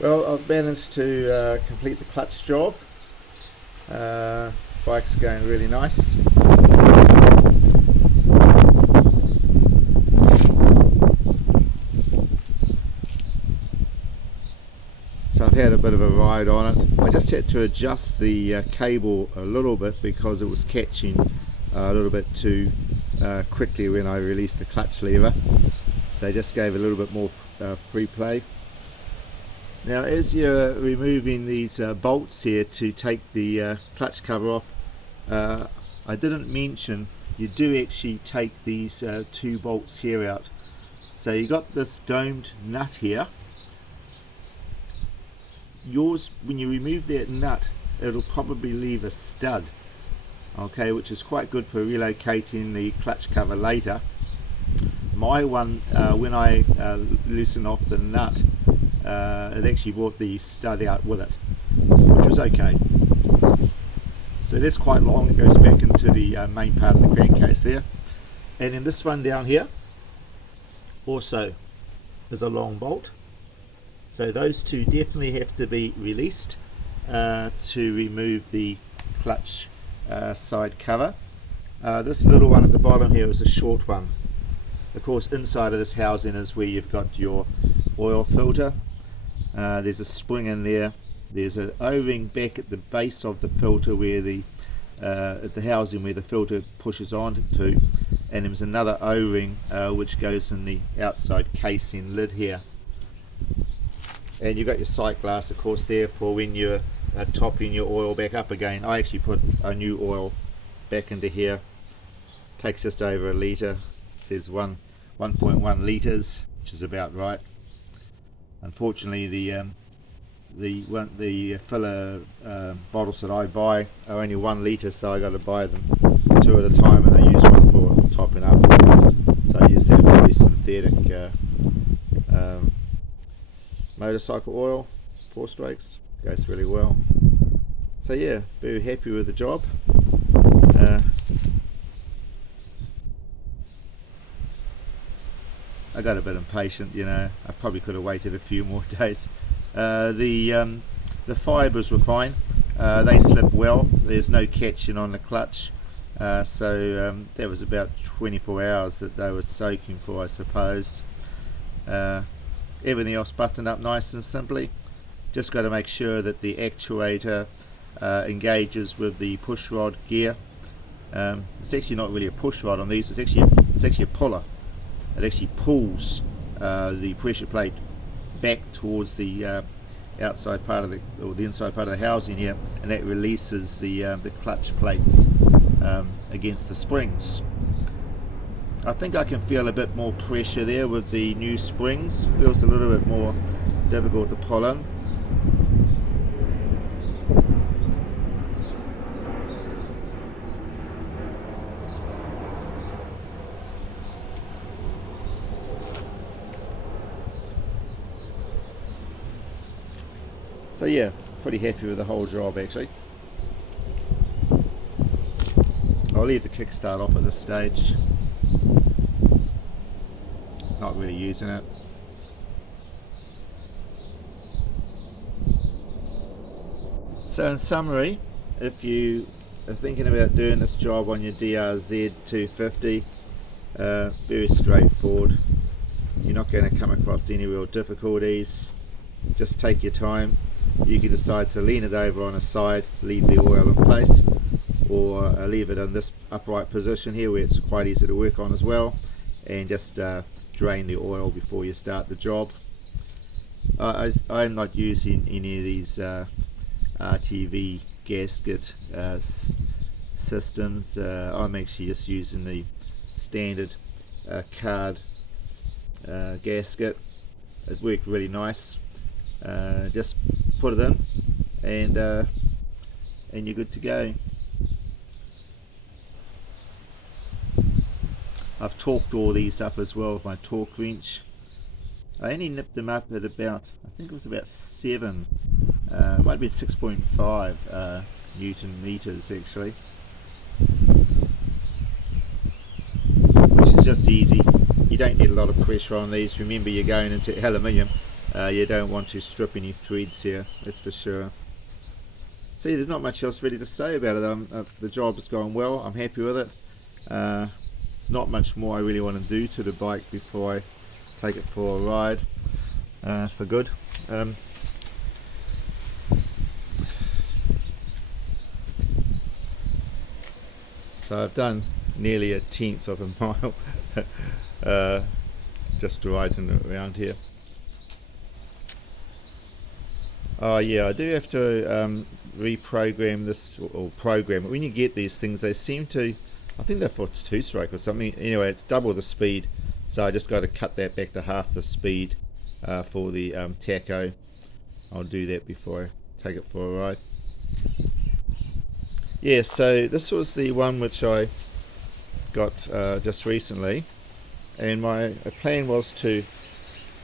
Well, I've managed to complete the clutch job. Bike's going really nice. So I've had a bit of a ride on it. I just had to adjust the cable a little bit because it was catching a little bit too quickly when I released the clutch lever. So I just gave a little bit more free play. Now as you're removing these bolts here to take the clutch cover off, I didn't mention you do actually take these two bolts here out. So you got this domed nut here. Yours, when you remove that nut, it'll probably leave a stud, okay, which is quite good for relocating the clutch cover later. My one, when I loosened off the nut, it actually brought the stud out with it, which was okay. So that's quite long. It goes back into the main part of the crankcase there. And then this one down here also is a long bolt. So those two definitely have to be released to remove the clutch side cover. This little one at the bottom here is a short one. Of course, inside of this housing is where you've got your oil filter. There's a spring in there. There's an O-ring back at the base of the filter where at the housing where the filter pushes on to, and there's another O-ring which goes in the outside casing lid here. And you've got your sight glass, of course, there for when you're topping your oil back up again. I actually put a new oil back into here. Takes just over a litre. It says 1.1 litres, which is about right. Unfortunately, the filler bottles that I buy are only 1 litre, so I got to buy them 2 at a time, and I use one for topping up. So I use that really synthetic motorcycle oil, 4 strokes, goes really well. So yeah, very happy with the job. I got a bit impatient, you know. I probably could have waited a few more days. The fibres were fine. They slip well. There's no catching on the clutch. So that was about 24 hours that they were soaking for, I suppose. Everything else buttoned up nice and simply. Just got to make sure that the actuator engages with the push rod gear. It's actually not really a push rod on these. It's actually a puller. It actually pulls the pressure plate back towards the outside part of the inside part of the housing here, and that releases the clutch plates against the springs. I think I can feel a bit more pressure there with the new springs. Feels a little bit more difficult to pull in. So yeah, pretty happy with the whole job actually. I'll leave the kickstart off at this stage. Not really using it. So in summary, if you are thinking about doing this job on your Drz250, very straightforward. You're not going to come across any real difficulties. Just take your time. You can decide to lean it over on a side, leave the oil in place, or leave it in this upright position here where it's quite easy to work on as well, and just drain the oil before you start the job. I'm not using any of these RTV gasket systems. I'm actually just using the standard card gasket. It worked really nice. Just put it in and you're good to go. I've torqued all these up as well with my torque wrench. I only nipped them up at about, I think it was about 7, might have been 6.5 Newton meters actually, which is just easy. You don't need a lot of pressure on these. Remember, you're going into aluminium. you don't want to strip any threads here, that's for sure. See, there's not much else really to say about it. The job has gone well, I'm happy with it. It's not much more I really want to do to the bike before I take it for a ride for good. So I've done nearly 1/10 of a mile just riding around here. Oh yeah, I do have to reprogram this, or program it. When you get these things, they seem to, I think they're for two-stroke or something. Anyway, it's double the speed, so I just got to cut that back to half the speed for the tacho. I'll do that before I take it for a ride. Yeah, so this was the one which I got just recently, and my plan was to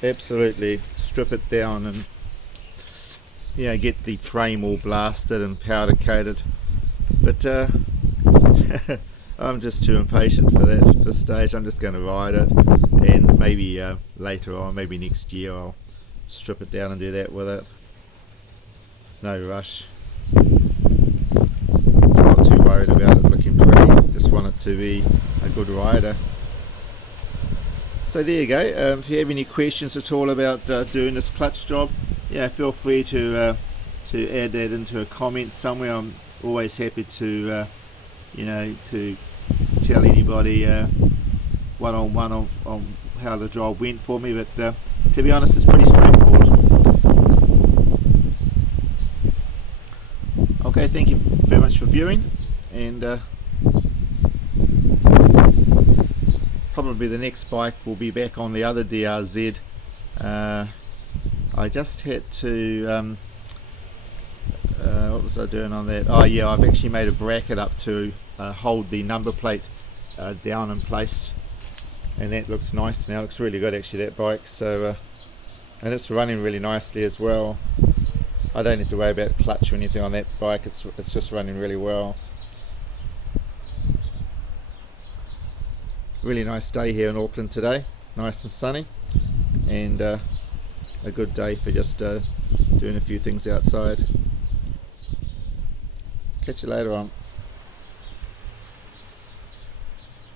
absolutely strip it down and get the frame all blasted and powder coated, but I'm just too impatient for that at this stage. I'm just going to ride it, and maybe later on, maybe next year, I'll strip it down and do that with it. There's no rush. Not too worried about it looking pretty, just want it to be a good rider. So there you go. If you have any questions at all about doing this clutch job, feel free to add that into a comment somewhere. I'm always happy to to tell anybody one-on-one on how the job went for me, but to be honest, it's pretty straightforward. Okay, thank you very much for viewing, and probably the next bike will be back on the other DRZ. I just had to what was I doing on that? Oh yeah, I've actually made a bracket up to hold the number plate down in place, and that looks nice now. It looks really good actually, that bike. So and it's running really nicely as well. I don't have to worry about clutch or anything on that bike. It's just running really well. Really nice day here in Auckland today, nice and sunny, and a good day for just doing a few things outside. Catch you later on.